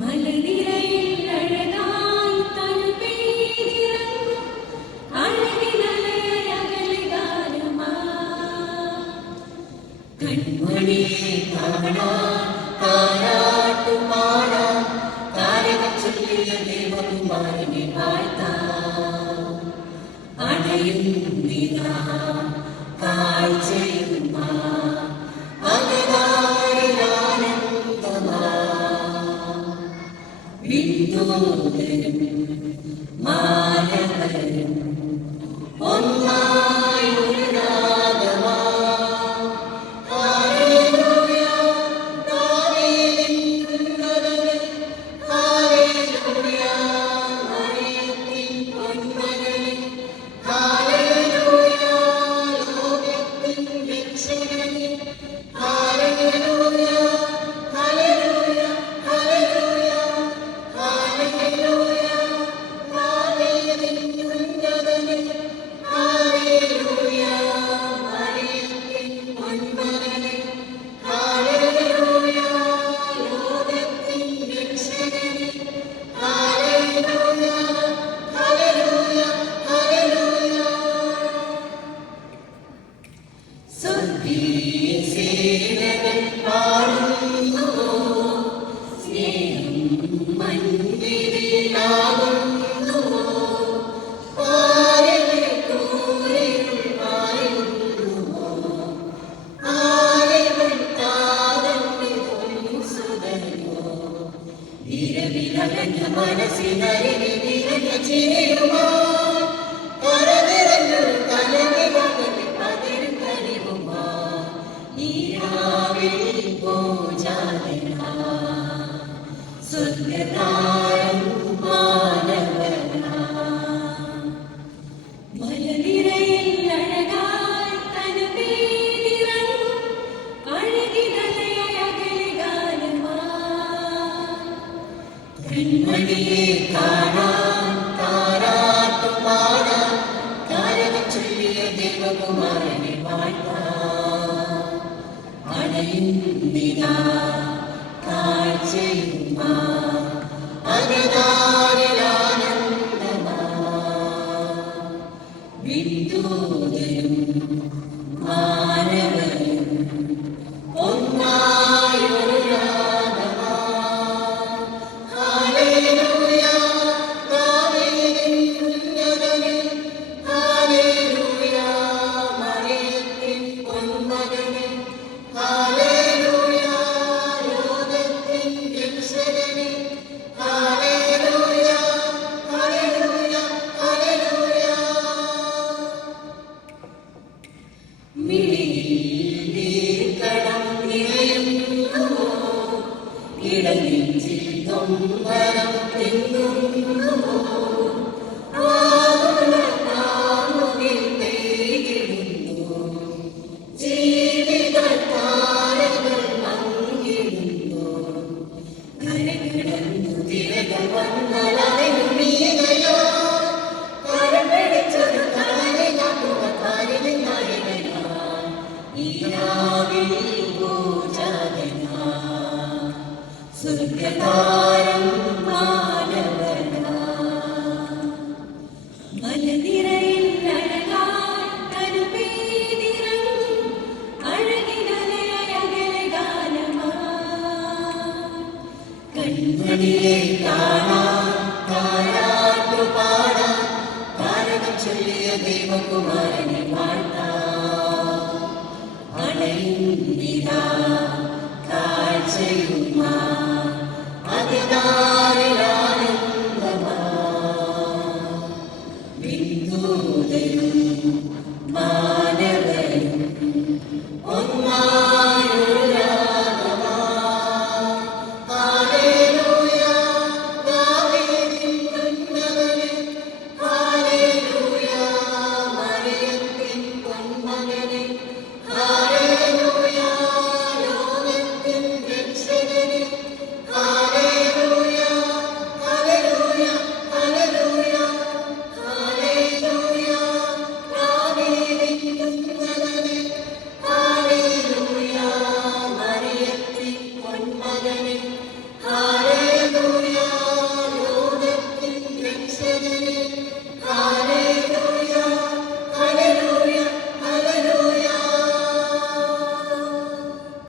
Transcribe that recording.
മലനിരയിൽ അഴകായി തണുപെയ്തിറങ്ങും അഴകിനലയകലെ ഗാനമാ കൺമണിയെ കാണാൻ താരാട്ടുപാടാൻ താരകം ചൊല്ലിയ ദേവകുമാരനെ വാഴ്ത്താം അണയുന്നിതാ കാഴ്ചയുമാ വിദൂതരും മാനവരും ഒന്നായി ഒരു രാഗമാ ഹല്ലേലൂയ ദാവീദിൻ ഉന്നതനിൽ ഹല്ലേലൂയ മറിയത്തിൻ പൊന്മകനിൽ ഹല്ലേലൂയ ലോകത്തിൻ രക്ഷകനിൽ ഹല്ലേലൂയ ഹല്ലേലൂയ ഹല്ലേലൂയ മനസ്സിനരികിൽ നിറഞ്ഞ ചിരിയുമായി കരനിറഞ്ഞൊരു കലവിളകളിൽ പകരും കനിവുമായി ഈ രാവിൽ പൂജാദിനായി സ്വർഗ്ഗതാരം മാനവനായി മലനിരയിൽ അഴകായി തണുപെയ്തിറങ്ങും അഴകിനലയകലെ ഗാനമായി കൺമണിയെ കാണാൻ താരാട്ടുപാടാൻ താരകം ചൊല്ലിയ ദേവകുമാരനെ വാഴ്ത്താം അണയുന്നിതാ കാഴ്ചയുമാ അകതാരിലാനന്ദമാ വിദൂതരും മാനവരും ഒന്നായി ഒരു രാഗമാ ഹല്ലേലൂയ ദാവീദിൻ ഉന്നതനിൽ ഹല്ലേലൂയ മറിയത്തിൻ പൊന്മകനിൽ ഹല്ലേലൂയ ലോകത്തിൻ രക്ഷകനിൽ ഹല്ലേലൂയ ഹല്ലേലൂയ ഹല്ലേലൂയ മിഴിയിൽ നീർക്കടം നിറയുന്നുവോ ഇടനെഞ്ചിൽ നൊമ്പരം തിങ്ങുന്നുവോ ആകുലത്താമുകിൽ പെയ്തിടുന്നു ജീവിതത്താരകൾ മങ്ങിടുന്നു കരകിടന്നു തിരകൾ വന്നലറിയുമീതയോ കരം പിടിച്ചൊരു കളനെ കാട്ടുവാൻ കാരിലും നായകനായി ഈ രാവിൽ പൂജാദിനായി സ്വർഗ്ഗതാരം മാനവനായി മലനിരയിൽ അഴകായി തണുപെയ്തിറങ്ങും അഴകിനലയകലെ ഗാനമായി കൺമണിയെ കാണാൻ താരാട്ടുപാടാൻ താരകം ചൊല്ലിയ ദേവകുമാരനെ വാഴ്ത്താം അണയുന്നിതാ കാഴ്ചയും